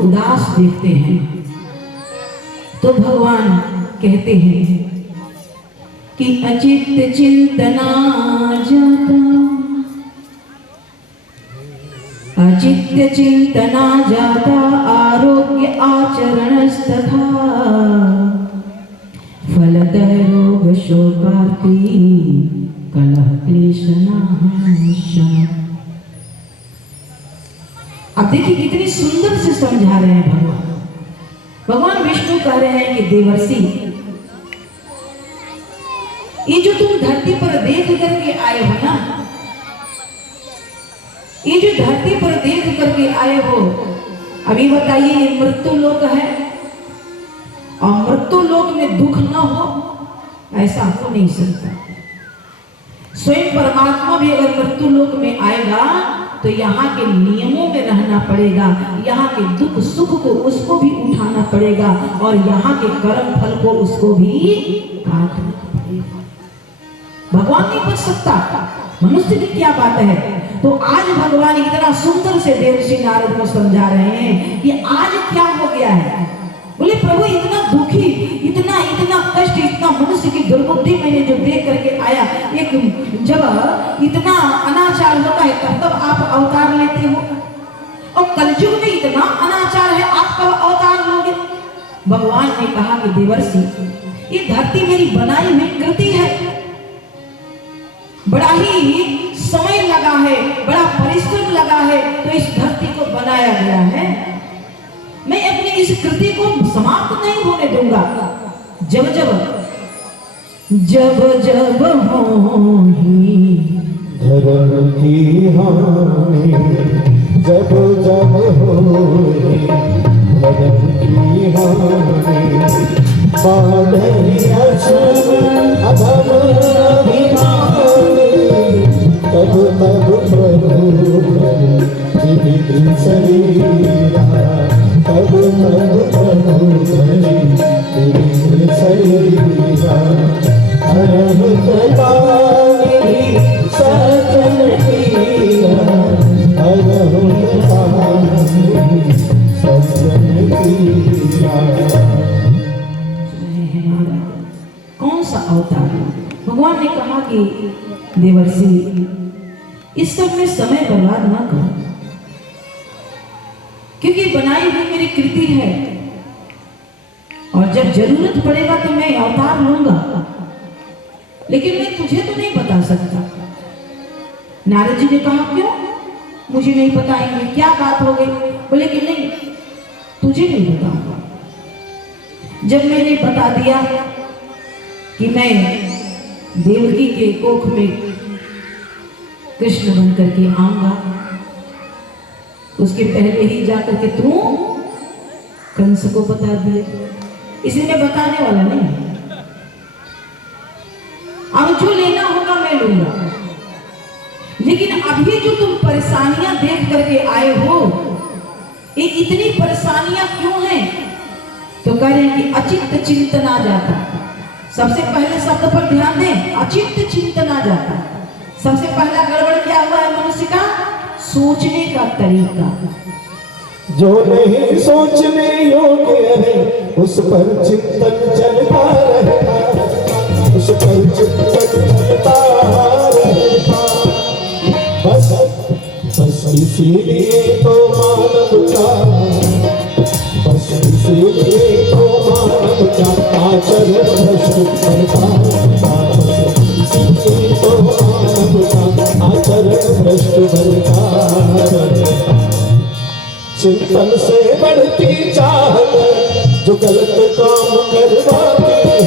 उदास देखते हैं तो भगवान कहते हैं कि अचित्त चिंतना जाता, अचित्त चिंतना जाता आरोग्य आचरणस्तथा फलतः रोग शोकार्ति कलह क्लेशनाशः। अब देखिए कितनी सुंदर से समझा रहे हैं भगवान। भगवान विष्णु कह रहे हैं कि देवर्षि, ये जो तुम धरती पर देख करके आए हो ना, ये जो धरती पर देख करके आए हो, अभी बताइए ये मृत्यु लोक है और मृत्यु लोक में दुख न हो ऐसा हो नहीं सकता। स्वयं परमात्मा भी अगर मृत्यु लोक में आएगा तो यहाँ के नियमों में रहना पड़ेगा, यहाँ के दुख सुख को उसको भी उठाना पड़ेगा और यहाँ के कर्म फल को उसको भी काटना पड़ेगा। भगवान नहीं बच सकता, मनुष्य की क्या बात है। तो आज भगवान इतना सुंदर से देवर्षि नारद को समझा रहे हैं कि आज क्या हो गया है। बोले प्रभु इतना दुखी, इतना इतना कष्ट, इतना मनुष्य की दुर्बुद्धि मैंने जो देख करके आया। एक जब इतना अनाचार होता है तब आप अवतार लेते हो और कलयुग में इतना अनाचार है, आप कब अवतार लोगे। भगवान ने कहा कि देवर्षि ये धरती मेरी बनाई हुई कृति है, बड़ा ही समय लगा है, बड़ा परिश्रम लगा है तो इस धरती को बनाया गया है। मैं अपनी इस कृति को समाप्त नहीं होने दूंगा। जब जब जब जब होही धर्म की हानि, जब जब होही धर्म की हानि, बाढ़ असुर अधम अभिमानी, तब तब प्रभु धरि शरीरा, तब तब प्रभु धरि शरीरा, हरहु कृपानिधि सज्जन कीरा, हरहु कृपानिधि सज्जन कीरा। कौन सा अवतार। भगवान ने कहा कि देवर्षि इस सब में समय बर्बाद ना करो, क्योंकि बनाई हुई मेरी कृति है और जब जरूरत पड़ेगा तो मैं अवतार लूंगा, लेकिन मैं तुझे तो नहीं बता सकता। नारद जी ने कहा क्यों, मुझे नहीं बताएंगे, क्या बात हो गई। बोले कि नहीं तुझे नहीं बताऊंगा। जब मैंने बता दिया कि मैं देवकी के कोख में कृष्ण बन करके आऊंगा, उसके पहले ही जाकर के तू कंस को बता दिए, इसलिए मैं बताने वाला नहीं। अब जो लेना होगा मैं लूंगा, लेकिन अभी जो तुम परेशानियां देख करके आए हो, ये इतनी परेशानियां क्यों हैं। तो कह रहे हैं कि अचित्त चिंतना जाता। सबसे पहले शब्द पर ध्यान दें, अचित्त चिंतना जाता। सबसे पहला गड़बड़ क्या हुआ है मनुष्य का, सोचने का तरीका। जो नहीं सोचने योग्य है उस पर चिंतन चलता रहता, उस पर चिंतन चलता रहता। बस बस इसीलिए तो मानव का, बस इसीलिए तो मानव का आचरण भ्रष्ट करता रहता। बस इसीलिए तो मानव का आचरण भ्रष्ट करता रहता। चिंतन से बढ़ती चाहत जो गलत काम करवाती है,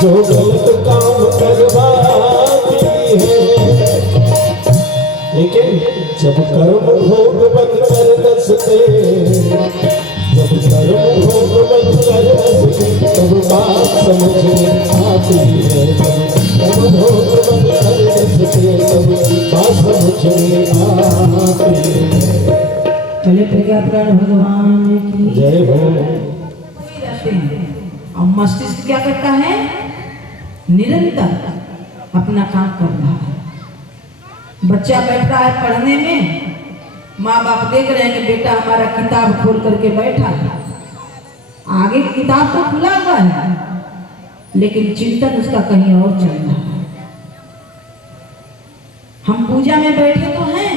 जो गलत काम करवाती है। लेकिन जब कर्म भोग बन कर दसते, जब कर्म भोग बन कर दसते, तब बात समझ में आती है। जब भोग बन कर दसते, तब बात समझ में आती है। चले प्रज्ञाप्राण भगवान की जय हो। और मस्तिष्क क्या करता है, निरंतर अपना काम कर रहा है। बच्चा बैठ रहा है पढ़ने में माँ बाप देख रहे हैं कि बेटा हमारा किताब खोल करके बैठा है, आगे किताब तो खुला हुआ है लेकिन चिंतन उसका कहीं और चल रहा है। हम पूजा में बैठे तो हैं,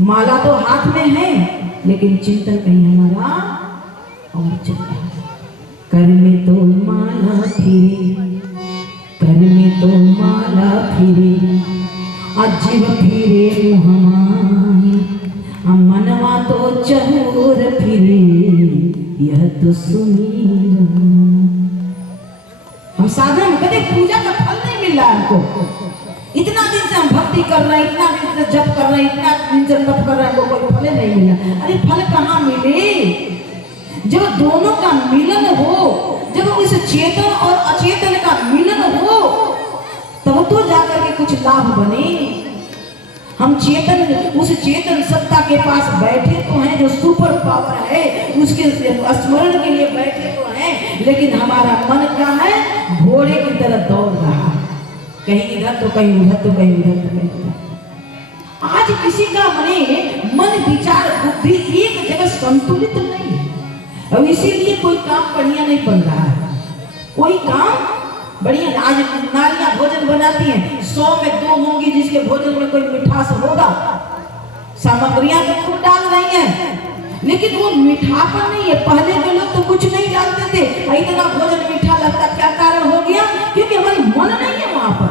माला तो हाथ में है, लेकिन चिंतन कहीं हमारा और चल रहा है। कर में तो माला फिरे, कर में तो माला फिरे, अजीब फिरे मुहमाई, मनवा तो चहूर फिरे, यह तो सुमीरन। हम साधन कभी पूजा का फल नहीं मिल रहा हमको। इतना दिन से हम भक्ति कर रहे हैं, इतना दिन से जप कर रहे हैं, इतना दिन से तप कर रहे हैं, कोई फल नहीं मिला। अरे फल कहाँ मिले? जब दोनों का मिलन हो, जब उस चेतन और अचेतन का मिलन हो, तब तो जाकर के कुछ लाभ बने। हम चेतन, उस चेतन सत्ता के पास बैठे तो हैं जो सुपर पावर है, उसके स्मरण के लिए बैठे तो हैं, लेकिन हमारा मन क्या है? घोड़े की तरह दौड़ रहा है, कहीं इधर तो कहीं उधर तो कहीं उधर तो कहीं उधर। आज किसी का मन विचार बुद्धि एक जगह संतुलित नहीं है, और इसीलिए कोई काम बढ़िया नहीं बन रहा है। कोई काम बढ़िया, आज नारियां भोजन बनाती हैं, 100 में 2 होंगी जिसके भोजन में कोई मिठास होगा। सामग्रियां तो खूब डाल रही हैं, लेकिन वो मीठापन नहीं है। पहले के लोग तो कुछ नहीं डालते थे, इतना भोजन मीठा लगता। क्या कारण हो गया? क्योंकि हमारी मन नहीं है वहां पर,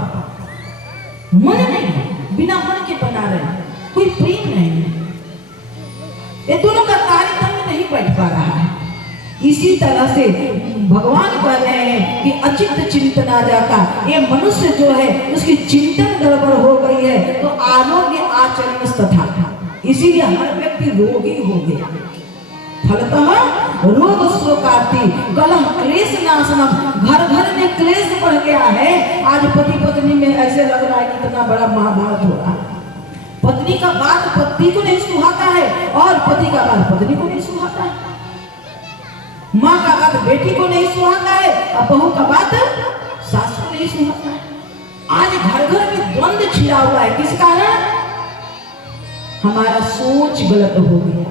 मन नहीं है, बिना मन के बना रहे हैं, कोई प्रेम नहीं है। ये दोनों का तारतम्य नहीं बैठ पा रहा है। इसी तरह से भगवान कह रहे हैं कि अचित चिंतन आ जाता। ये मनुष्य जो है उसकी चिंतन गड़बड़ हो गई है, तो आरोग्य आचरण तथा, इसीलिए हर व्यक्ति रोगी हो गया। फलतः रोग शोकार्ति कलह क्लेश नाशनम, घर घर में क्लेश बढ़ गया है। आज पति पत्नी में ऐसे लग रहा है कि इतना बड़ा महाभारत हो रहा है। पत्नी का बात पति को नहीं सुहाता है, और पति का बात पत्नी को नहीं सुहाता है। माँ का बात बेटी को नहीं सुहाता है, और बहू का बात सास को नहीं सुहाता है। आज घर घर में द्वंद्व छिड़ा हुआ है। किस कारण? हमारा सोच गलत हो गया।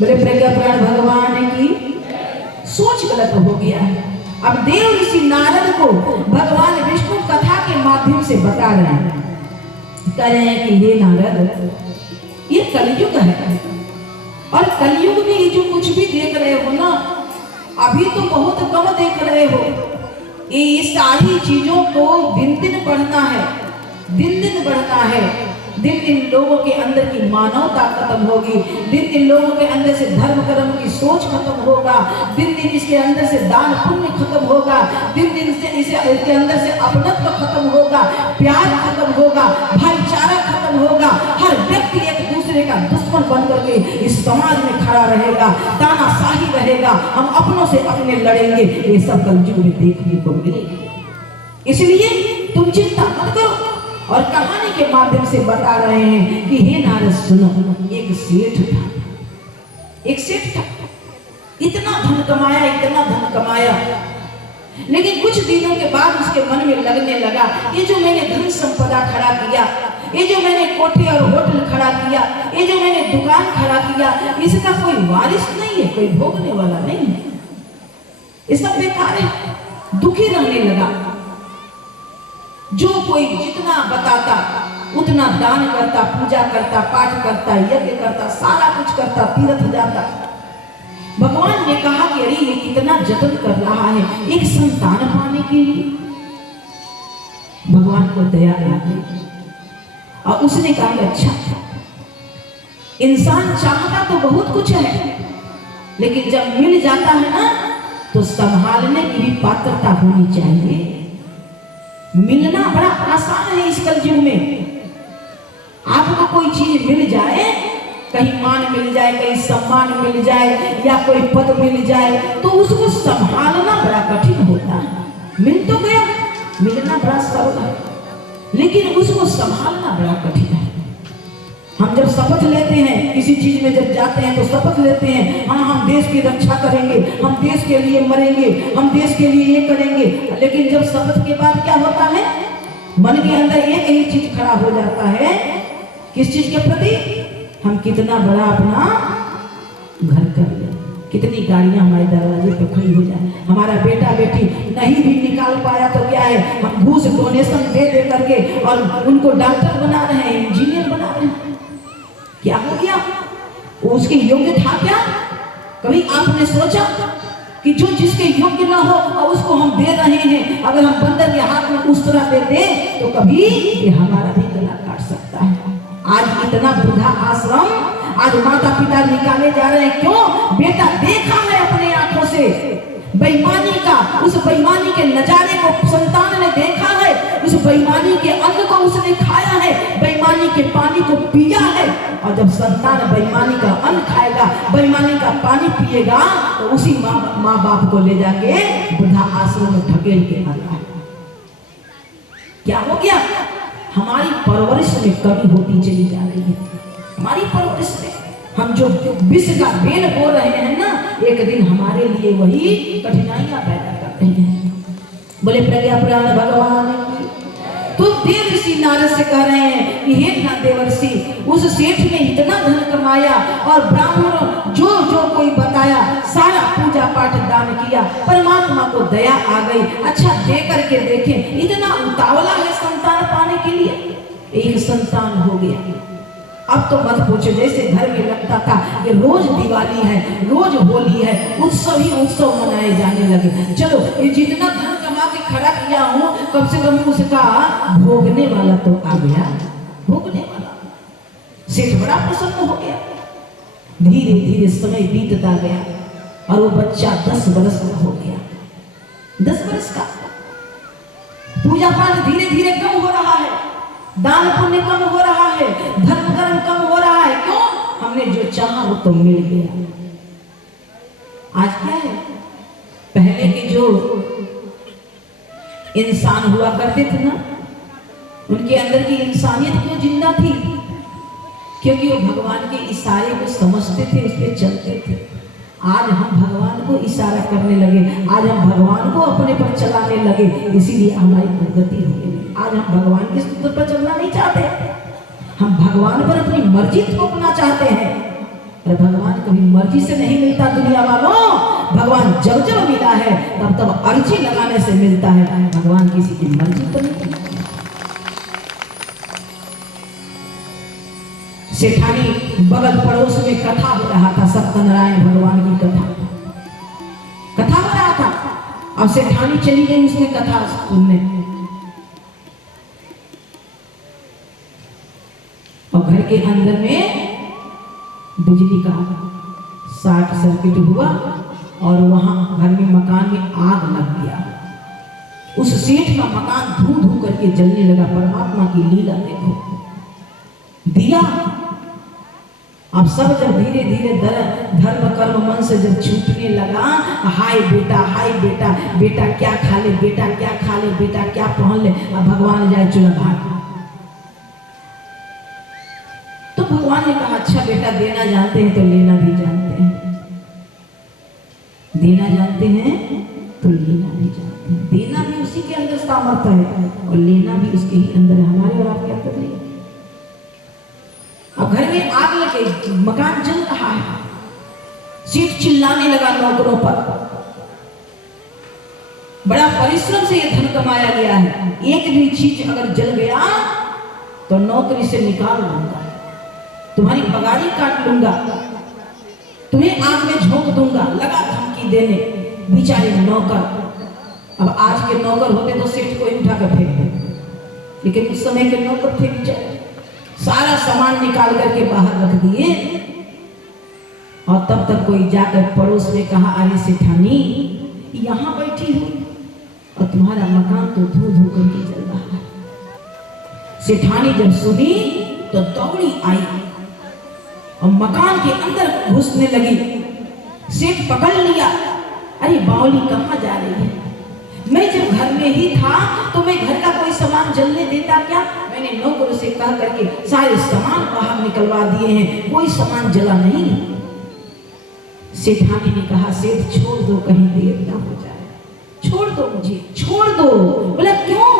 मेरे प्रज्ञा प्राण भगवान की सोच गलत हो गया है। अब देव ऋषि नारद को भगवान विष्णु कथा के माध्यम से बता रहे हैं, कह रहे हैं कि हे नारद, ये कलयुग है, और कलयुग में ये जो कुछ भी देख रहे हो ना, अभी तो बहुत कम देख रहे हो। ये सारी चीजों को दिन दिन बढ़ना है, दिन दिन बढ़ना है। दिन दिन लोगों के अंदर की मानवता खत्म होगी, दिन दिन लोगों के अंदर से धर्म कर्म की सोच खत्म होगा, दिन दिन इसके अंदर से दान पुण्य खत्म होगा, दिन दिन से इसके अंदर से अपनत्व खत्म होगा, प्यार खत्म होगा, भाईचारा खत्म होगा। हर व्यक्ति एक दूसरे का दुश्मन बन करके इस समाज में खड़ा रहेगा, तानाशाही रहेगा, हम अपनों से अपने लड़ेंगे। ये सब कलयुग में देखने को मिलेगी। इसलिए तुम चिंता मत करो। और कहानी के माध्यम से बता रहे हैं कि हे नारद सुनो, एक सेठ था, एक सेठ था, इतना धन कमाया, इतना धन कमाया, लेकिन कुछ दिनों के बाद उसके मन में लगने लगा, ये जो मैंने धन संपदा खड़ा किया, ये जो मैंने कोठी और होटल खड़ा किया, ये जो मैंने दुकान खड़ा किया, इसका कोई वारिस नहीं है, कोई भोगने वाला नहीं है, ये सब बेकार है। दुखी रहने लगा। जो कोई जितना बताता उतना दान करता, पूजा करता, पाठ करता, यज्ञ करता, सारा कुछ करता, तीर्थ जाता। भगवान ने कहा कि अरे ये कितना जतन कर रहा है एक संतान पाने के लिए। भगवान को दया आ गई और उसने कहा अच्छा, इंसान चाहता तो बहुत कुछ है, लेकिन जब मिल जाता है ना तो संभालने की भी पात्रता होनी चाहिए। मिलना बड़ा आसान है इस कलयुग में। आपको कोई चीज मिल जाए, कहीं मान मिल जाए, कहीं सम्मान मिल जाए, या कोई पद मिल जाए, तो उसको संभालना बड़ा कठिन होता है। मिल तो गया, मिलना बड़ा सरल है, लेकिन उसको संभालना बड़ा कठिन है। हम जब शपथ लेते हैं, किसी चीज में जब जाते हैं तो शपथ लेते हैं, हाँ हम देश की रक्षा करेंगे, हम देश के लिए मरेंगे, हम देश के लिए ये करेंगे, लेकिन जब शपथ के बाद क्या होता है, मन के अंदर एक ही चीज खड़ा हो जाता है किस चीज के प्रति? हम कितना बड़ा अपना घर कर ले, कितनी गाड़ियां हमारे दरवाजे पे खड़ी हो जाए, हमारा बेटा बेटी नहीं भी निकाल पाया तो क्या है, हम घूस डोनेशन दे दे करके और उनको डॉक्टर बना रहे हैं, इंजीनियर बना रहे हैं। क्या हो गया? उसके योग्य था क्या? कभी आपने सोचा कि जो जिसके योग्य ना हो और उसको हम दे रहे हैं, अगर हम बंदर के हाथ में उस तरह दे दें तो कभी ये हमारा भी गला काट सकता है। आज इतना वृद्धा आश्रम, आज माता पिता निकाले जा रहे हैं, क्यों? बेटा देखा है अपने आंखों से बेईमानी का, उस बेईमानी के नजारे को संतान ने देखा है, उस बेईमानी के अन्न को उसने खाया है, बेईमानी के पानी को पिया है। और जब संतान बेईमानी का अन्न खाएगा, बेईमानी का पानी पिएगा, तो उसी माँ बाप को ले जाके वृद्धा आश्रम में ढकेल के आता है। क्या हो गया? हमारी परवरिश में कमी होती चली जा रही है। हमारी परवरिश में हम जो विष का बेल बो रहे हैं ना, एक दिन हमारे लिए वही कठिनाइयां पैदा करते हैं। बोले प्रज्ञा पुराण भगवान की। तो देव ऋषि नारद से कह रहे हैं कि हे देवर्षि, उस सेठ ने इतना धन कमाया और ब्राह्मण जो जो कोई बताया सारा पूजा पाठ दान किया, परमात्मा को दया आ गई। अच्छा दे करके देखें, इतना उतावला है संतान पाने के लिए, एक संतान हो गया। अब तो मत पूछो, जैसे घर में लगता था कि रोज दिवाली है, रोज होली है, उत्सव ही उत्सव मनाए जाने लगे। चलो ये जितना धन कमा के खड़ा किया हूँ, कम से कम उसका भोगने वाला तो आ गया, भोगने वाला। सेठ बड़ा प्रसन्न हो गया। धीरे धीरे समय बीतता गया और वो बच्चा 10 वर्ष का हो गया। 10 वर्ष का। पूजा पाठ धीरे धीरे कम हो रहा है, दान पुण्य कम हो रहा है, धर्म कर्म कम हो रहा है। क्यों? हमने जो चाहा वो तो मिल गया। आज क्या है, पहले के जो इंसान हुआ करते थे ना, उनके अंदर की इंसानियत क्यों जिंदा थी? क्योंकि वो भगवान के इशारे को समझते थे, उस पर चलते थे। आज हम भगवान को इशारा करने लगे, आज हम भगवान को अपने पर चलाने लगे, इसीलिए हमारी दुर्गति हो गई। आज हम भगवान के सूत्र पर चलना नहीं चाहते, हम भगवान पर अपनी मर्जी थोपना चाहते हैं। और भगवान कभी मर्जी से नहीं मिलता दुनिया वालों, भगवान जब जब मिला है तब तब अर्जी लगाने से मिलता है। भगवान किसी की मर्जी पर नहीं। सेठानी बगल पड़ोस में कथा हो रहा था, सत्यनारायण भगवान की कथा हो रहा था। अब सेठानी चली गई उसमें कथा सुनने, और घर के अंदर में बिजली का शॉर्ट सर्किट हुआ और वहां घर में मकान में आग लग गया। उस सेठ का मकान धू धू करके जलने लगा। परमात्मा की लीला देखो, दिया। अब सब जब धीरे धीरे धर्म कर्म मन से जब छूटने लगा, हाय बेटा, हाय बेटा, बेटा क्या खा ले, बेटा क्या खा ले, बेटा क्या पहन ले, अब भगवान जाए चुला भाग। तो भगवान ने कहा अच्छा बेटा, देना जानते हैं तो लेना भी जानते हैं, देना जानते हैं तो लेना भी जानते हैं। देना भी उसी के अंदर सामर्थ्य है और लेना भी उसके ही अंदर है, हमारे और आपके अंदर नहीं। अब घर में आग लगे, मकान जल रहा है। सेठ चिल्लाने लगा नौकरों पर। बड़ा परिश्रम से यह धन कमाया गया है, एक भी चीज अगर जल गया तो नौकरी से निकाल लूंगा, तुम्हारी पगारी काट लूंगा, तुम्हें आग में झोंक दूंगा। लगा धमकी देने। बेचारे नौकर, अब आज के नौकर होते तो सेठ को उठा कर फेंक दे, लेकिन उस समय के नौकर थे बेचारे, सारा सामान निकाल करके बाहर रख दिए। और तब तक कोई जाकर पड़ोस में कहा, अरे सेठानी यहाँ बैठी हो और तुम्हारा मकान तो धू धू करके जल रहा है। सेठानी जब सुनी तो दौड़ी आई और मकान के अंदर घुसने लगी। सेठ पकड़ लिया, अरे बावली कहाँ जा रही है? मैं जब घर में ही था तो मैं घर का कोई सामान जलने देता क्या? मैंने नौकरों से कह करके सारे सामान बाहर निकलवा दिए हैं, कोई सामान जला नहीं। सेठानी ने कहा, सेठ छोड़ दो, कहीं देर ना हो जाए, छोड़ दो मुझे, छोड़ दो। बोला क्यों?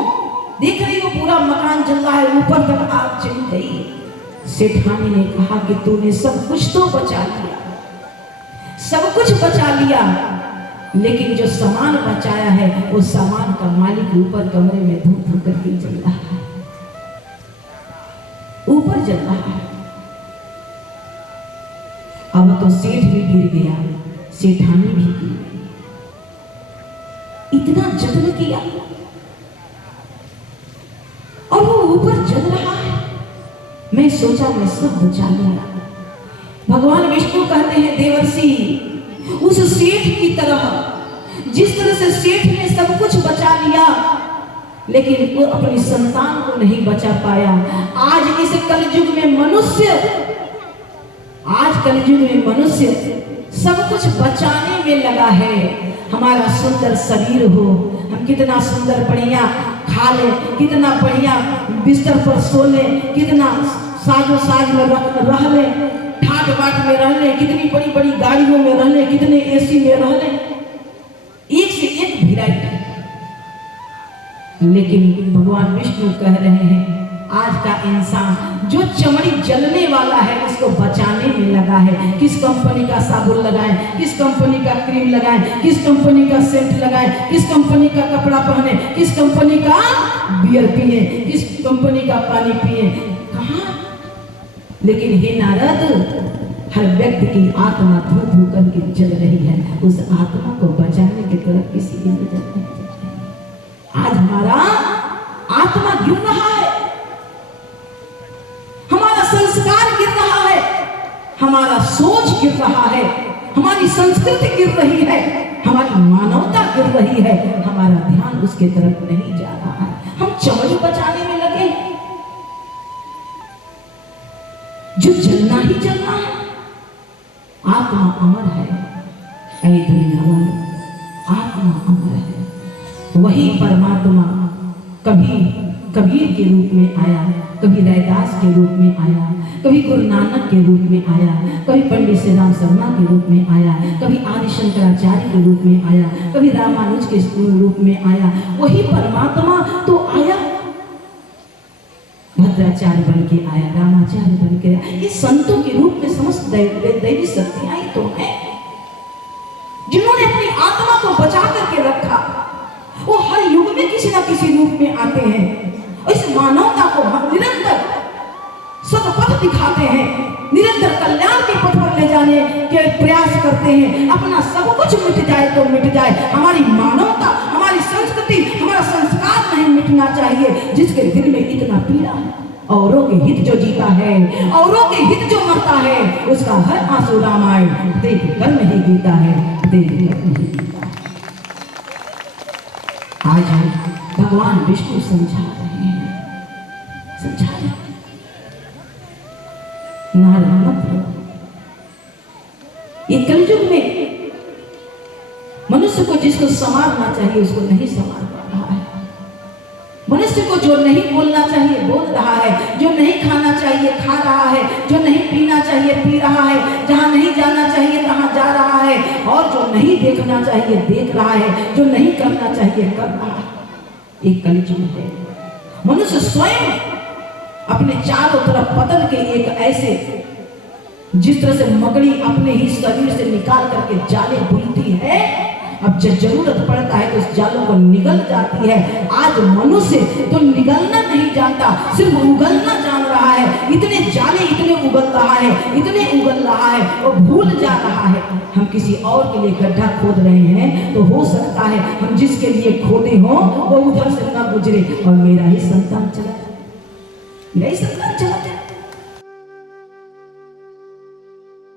देख रही हो पूरा मकान जल रहा है, ऊपर तक आग चली गई। सेठानी ने कहा कि तूने सब कुछ तो बचा लिया, सब कुछ बचा लिया, लेकिन जो सामान बचाया है वो सामान का मालिक ऊपर कमरे में धूप धूप करके जल रहा है, ऊपर जल रहा है। अब तो सेठ भी गिर गया, सेठानी भी गिर गई। इतना जतन किया और वो ऊपर जल रहा है। मैं सोचा मैं सब बचा लिया। भगवान विष्णु कहते हैं देवर्षि, उस सेठ की तरह, जिस तरह से सेठ ने सब कुछ बचा लिया लेकिन वो अपनी संतान को नहीं बचा पाया, आज इस कलयुग में मनुष्य, आज कलयुग में मनुष्य सब कुछ बचाने में लगा है। हमारा सुंदर शरीर हो, हम कितना सुंदर बढ़िया खा ले, कितना बढ़िया बिस्तर पर सो ले, कितना साजो साज में रह ले, ठाट बाट में रह ले, कितनी बड़ी बड़ी गाड़ियों में रह ले, कितने एसी में रह ले, एक से एक वैरायटी। लेकिन भगवान विष्णु कह रहे हैं आज का इंसान जो चमड़ी जलने वाला है उसको बचाने में लगा है। किस कंपनी का साबुन लगाएं, किस कंपनी का क्रीम लगाएं, किस कंपनी का सेंट लगाएं, किस कंपनी का कपड़ा पहने, किस कंपनी का बियर पिए, किस कंपनी का पानी पिए, कहाँ। लेकिन हे नारद, हर व्यक्ति की आत्मा धू धू करके जल रही है, उस आत्मा को बचाने की तरफ किसी की नजर नहीं। आज हमारा आत्मा गिर रहा है, हमारा संस्कार गिर रहा है, हमारा सोच गिर रहा है, हमारी संस्कृति गिर रही है, हमारी मानवता गिर रही है, हमारा ध्यान उसके तरफ नहीं जा रहा है। हम चमड़ी बचाने में लगे, जो जलना ही जलना है। आत्मा अमर है, ऐ दुनिया वालों, आत्मा अमर है। वही परमात्मा कभी कबीर के रूप में आया, कभी रैदास के रूप में आया, कभी गुरु नानक के रूप में आया, कभी पंडित श्री राम शर्मा के रूप में आया, कभी आदि शंकराचार्य के रूप में आया, कभी रामानुज के रूप में आया। वही परमात्मा तो आया, भद्राचार्य बन के आया, रामाचार्य बन के आया। ये संतों के रूप में समस्त दैवी शक्तियां ही तो हैं, जिन्होंने अपनी आत्मा को बचा करके रखा। वो हर युग में किसी ना किसी रूप में आते हैं। इस मानवता को हम निरंतर सतपथ दिखाते हैं, निरंतर कल्याण के पथ पर ले जाने के प्रयास करते हैं। अपना सब कुछ मिट जाए तो मिट जाए, हमारी मानवता, हमारी संस्कृति, हमारा संस्कार नहीं मिटना चाहिए। जिसके दिल में इतना पीड़ा है, औरों के हित जो जीता है, औरों के हित जो मरता है, उसका हर आंसू रामायण देख कर नहीं गीता है, देख कर नहीं गीता। आज भगवान विष्णु समझा रहे हैं, समझा रहे हैं, नारायण मत हो। ये कलयुग में मनुष्य को जिसको संवारना चाहिए उसको नहीं संवार पा रहा है। मनुष्य को जो नहीं बोलना चाहिए बोल रहा है, जो नहीं खाना चाहिए खा रहा है, जो नहीं पीना चाहिए पी रहा है, जहां नहीं जाना चाहिए तहां जा रहा है, और जो नहीं देखना चाहिए देख रहा है, जो नहीं करना चाहिए कर रहा है। एक कलयुग है। मनुष्य स्वयं अपने चारों तरफ पतन के एक ऐसे, जिस तरह से मकड़ी अपने ही शरीर से निकाल करके जाले बुनती है, अब जब जरूरत पड़ता है तो उस जालों को निगल जाती है। आज मनुष्य तो निगलना नहीं जानता, सिर्फ उगलना जान रहा है। इतने जाले इतने उगल रहा है, इतने उगल रहा है, वो भूल जा रहा है। हम किसी और के लिए गड्ढा खोद रहे हैं तो हो सकता है हम जिसके लिए खोदे हों वो उधर से ना गुजरे और मेरा ही संतान